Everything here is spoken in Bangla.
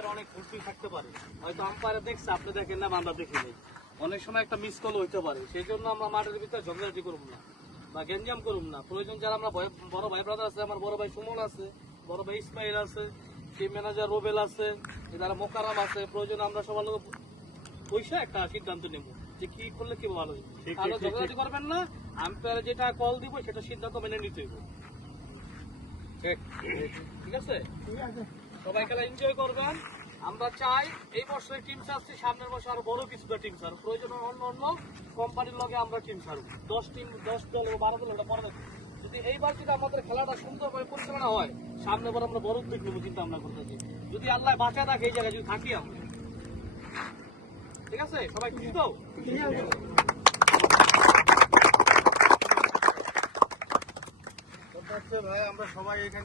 আম্পায়ার অনেক ভুল থাকতে পারে, হয়তো আম্পায়ার দেখছে আপনি দেখেন না, আমরা দেখি নাই, অনেক সময় একটা মিস কল হইতে পারে। সেই জন্য আমরা মাঠের ভিতরে ঝগড়াঝাটি করুম না বা গেঞ্জাম করুম না। প্রয়োজন যারা আমরা বড় ভাই ব্রাদার আছে, আমার বড় ভাই সুমন আছে, বড় ভাই ইসমাইল আছে, টিম ম্যানেজার রোবেল আছে, যারা মোকারাম আছে, প্রয়োজন আমরা সবার লোক পয়সা একটা সিদ্ধান্ত নেব যে কি করলে কি ভালো হবে। তাহলে ঝগড়াঝাটি করবেন না, আম্পায়ার যেটা কল দিব সেটা সিদ্ধান্ত মেনে নিতে হবে। ঠিক আছে, সবাই খেলা এনজয় করবেন। আমরা চাই এই বছর টিম ছাড়ছি, সামনের বছর আরো বড় কিছুটা টিম ছাড়ব, প্রয়োজন অন্য অন্য কোম্পানির লগে আমরা টিম ছাড়ব। 10 দল ও 12 দল ওটা পরে দেখব। যদি এইবার যদি আমাদের খেলাটা সুন্দরভাবে পরিচালনা হয়, সামনে বার আমরা বড় উদ্যোগ নেবো চিন্তা আমরা করতেছি। যদি আল্লাহ বাঁচা থাকে এই জায়গায় যদি থাকি আমরা, ঠিক আছে, সবাই খুশি তো? ভাই আমরা সবাই এখানে